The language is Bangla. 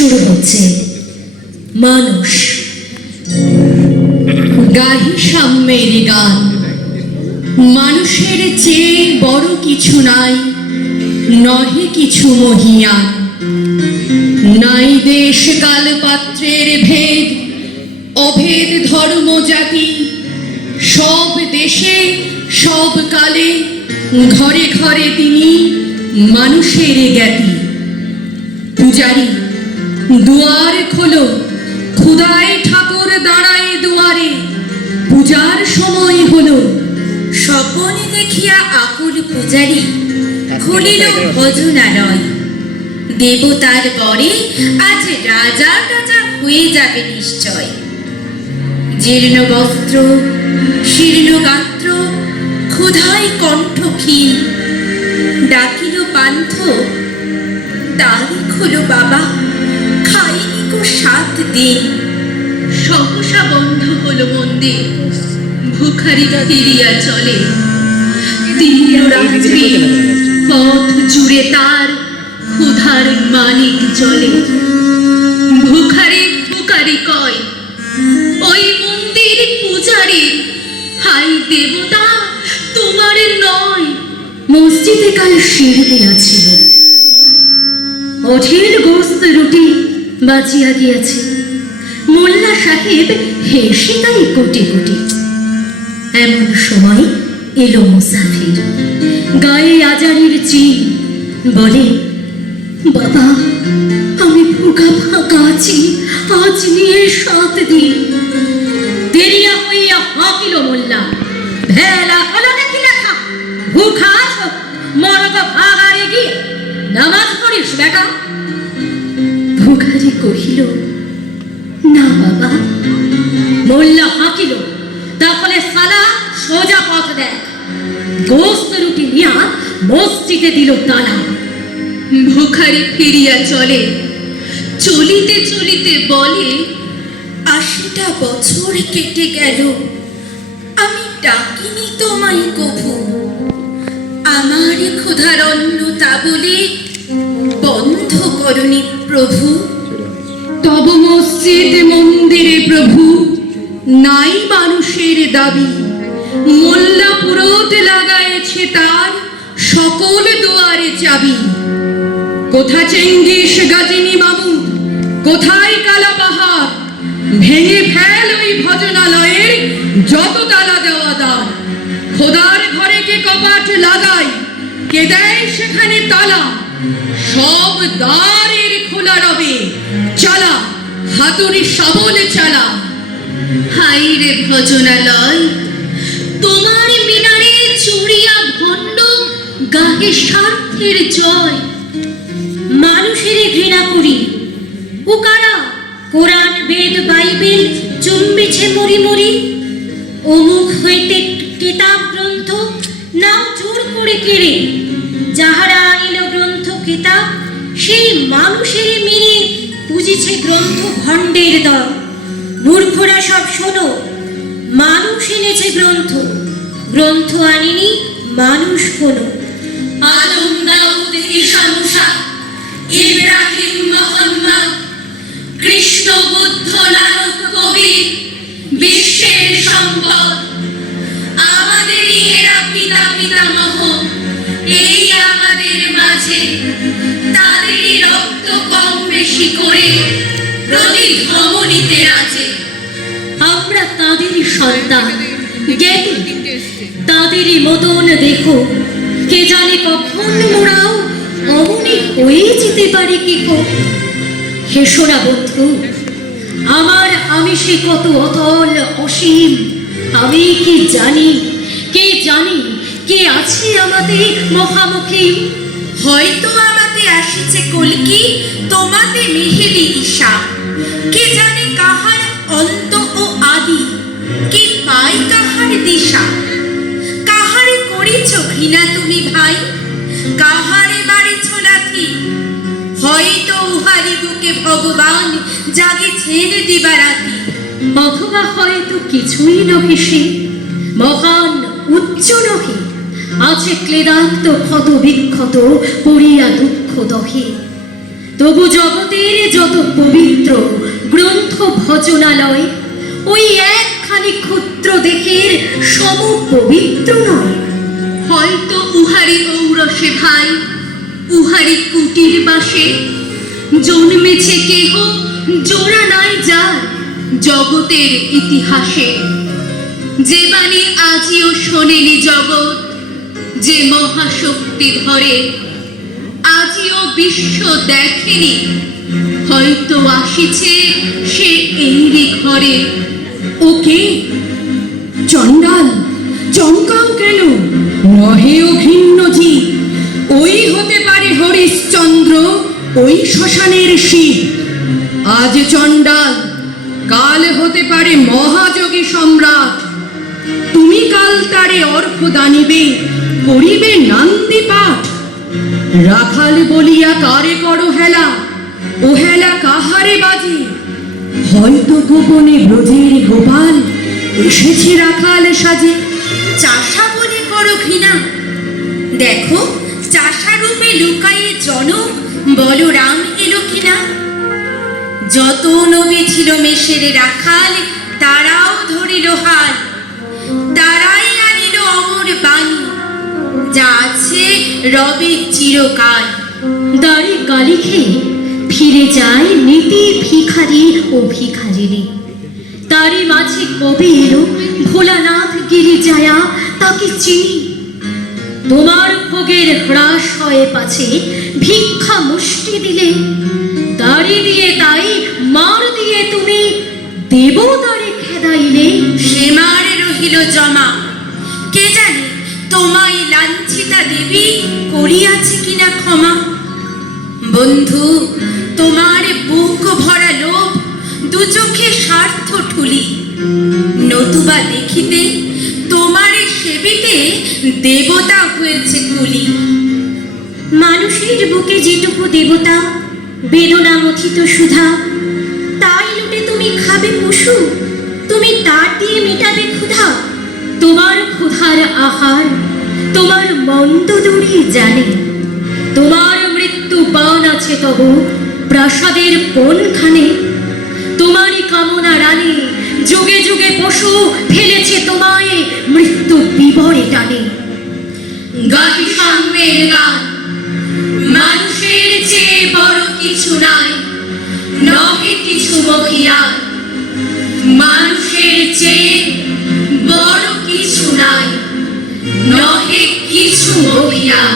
শুরু হচ্ছে। মানুষ। গাহি সাম্যের গান। মানুষের চেয়ে বড় কিছু নাই, নহে কিছু মহিয়ান নাই দেশ কাল পাত্রের ভেদ, অভেদ ধর্ম জাতি। সব দেশে, সব কালে, ঘরে ঘরে তিনি মানুষের জ্ঞাতি। পূজারি দুয়ার খোলো। খুদাই ঠাকুর দাঁড়ায় দুয়ারে। পূজার সময় হলো। স্বপনে দেখিয়া আকুল পূজারি খুলিল ভজনালয়। দেবতার বরে আজ রাজা রাজা হয়ে যাবে নিশ্চয়। জীর্ণ বস্ত্র, শীর্ণ গাত্র, ক্ষুধায় কণ্ঠ ক্ষীণ। ডাকিল পান্থ তারি খোলো বাবা। খাইনি সাত দিন সহসা বন্ধ হলো মন্দির। ভুখারিটা ফিরিয়া চলে। রাত্রি, পথ জুড়ে তার ক্ষুধার মানিক চলে ভুখারি ভুখারি কয়, ওই মন্দির পূজারি, হাই দেবতা, তোমার নয়। মসজিদে কাল শির দিয়াছিল অঢেল গোস্ত রুটি বাজিয়া গিয়াছে মোল্লা সাহেব হেসে তাই কোটি কোটি। এমন সময় এলো মুসাফির। গায়ে আজারির চিন। বলে, বাবা, আমি ভুকা ফাঁকা আছি, আজ নিয়ে সাত দিন। দেরিয়া হইয়া হাঁকিল মোল্লা। ভেলা হলো নাকি লেখা? ভুখা আছো মরগ ভাগারে গিয়ে। নামাজ পড়িস, বেটা। ভুখারি কহিল, না বাবা। মোল্লা হাঁকিল, তাহলে সালা সোজা পথ দেখ। গোস্ত রুটি নিয়া মসজিদে দিল তালা ভুখারি ফিরিয়া চলে। চলিতে চলিতে বলে, আশিটা বছর কেটে গেল। আমি ডাকিনি তোমায় কভু আমার ক্ষুধার অন্ন তা বলে বন্ধ প্রভু। তব মসজিদ মন্দিরে প্রভু, নাই মানুষের দাবি। মোল্লা পুরোতে লাগায়েছে তার সকল দুয়ারে চাবি। কোথা চেঙ্গিস গাজিনী বাবু, কোথায় কালা পাহাড়? ভেঙে ফেল ওই ভজনালয়ের যত তালা দেওয়া দ্বার। খোদার ঘরে কে কপাট লাগাই কে দেয় সেখানে তালা। সব দ্বারের খোলা রবে। চালা, হাতুড়ি সবলে চালা। হাই রে ভজনালয়, তোমার মিনারে চুরিয়া ভণ্ড গাহে স্বার্থের জয়। মানুষের ঘৃণা করি, উকারা, কোরআন, বেদ, বাইবেল চুম্বিছে মরি মরি। অমুক হইতে কিতাব গ্রন্থ নাও জোর করে কেড়ে, যাহারা আনিল কিতাব সেই মানুষের মিনে পুজিছে গ্রন্থ ভণ্ডের দল। মূর্খরা সব শোনো, মানুষ এনেছে গ্রন্থ। গ্রন্থ আনিনি, মানুষ কোনো। আদম, দাউদ মুসা, ইব্রাহিম, মোহাম্মদ, কৃষ্ণ, বুদ্ধ নানক কবির ধমনীতে আছে আমরা তাদেরই সন্তান। তাদেরই মতন দেখো। কে জানে কখন মোরাও অমনি হয়ে যেতে বন্ধু, আমার আমিষে কত অতল অসীম। আমি কি জানি, কে জানি, কে আছে আমাদের মহামুখী। হয়তো আমাতে আসিছে কলকি, তোমাতে মেহেদি ঈশা। উহারি বুকে ভগবান জাগেছেন দিবারাতি। অথবা হয়তো কিছুই নহে সে, মহান উচ্চ নহে। আছে ক্লেদাক্ত ক্ষত বিক্ষত, পড়িয়া দুঃখ দহে। তবু জগতের যত পবিত্র গ্রন্থ ভজনালয়, ওই একখানি ক্ষুদ্র দেহের সম পবিত্র নয়। হয়তো উহারি ঔরসে ভাই উহারি কুটির বাসে জন্মেছে কেহ জোড়া নাই যার জগতের ইতিহাসে। যে বাণী আজিও শোনেনি জগৎ, যে মহাশক্তি ধরে, আজিও বিশ্ব দেখেনি। হয়তো আসিছে সে এইরি ঘরে। ওকে? চণ্ডাল, চমকাও কেন? নহে ও জীব। ওই হতে পারে হরিশ্চন্দ্র। ওই শ্মশানের শিব। আজ চণ্ডাল, কাল হতে পারে মহাযোগী সম্রাট। তুমি কাল তারে অর্ঘ দানিবে, করিবে নান্দি পাঠ। রাখাল বলিয়া কারে করো হেলা, ও হেলা কাহারে বাজে? হয়তো গোপনে ব্রজের গোপাল এসেছে রাখাল সাজে। চাষা বলে করো ঘৃণা। দেখো চাষা রূপে লুকায়ে জনক যত নবী ছিল মেষের রাখাল, তারাও ধরিল হাল। তারাই আনিল অমর বাণী, যা আছে রবে চিরকাল। দাড়ি গালি খেয়ে ফিরে যায় নীতি ভিখারি ও ভিখারিনী তারই মাঝে কবে এলো ভোলানাথ গিরি যায়া তাকে চিনি। তোমার ভোগের হ্রাস হয়ে পাছে, ভিক্ষা মুষ্টি দিলে। দাড়ি দিয়ে তাই মার দিয়ে তুমি দেবতারে খেদাইলে? সীমার রহিল জমা। কে জানে তোমায় লাঞ্ছিতা দেবী করিয়াছে কিনা ক্ষমা? বন্ধু তোমার বুক ভরা লোভ দু চোখে স্বার্থ ঠুলি। নতুবা দেখিতে তোমার সেবিতে দেবতা হয়েছে কুলি। মানুষের বুকে যেটুকু দেবতা বেদনা মথিত সুধা। তাই লুটে তুমি খাবে পশু। তুমি তার দিয়ে মেটাবে ক্ষুধা। তোমার ক্ষুধার আহার তোমার মন্দ দূরে জানে। তোমার মৃত্যু পান আছে তবু প্রাসাদের কোনখানে? তোমারই কামনা রানী যুগে যুগে পশু ফেলেছে তোমায় মৃত্যু বিবরে টানে। গাহি সাম্যের গান। নহে কিছু মহিয়ার মানুষের চেয়ে বড় কিছু নাই নহে কিছু মহিয়ার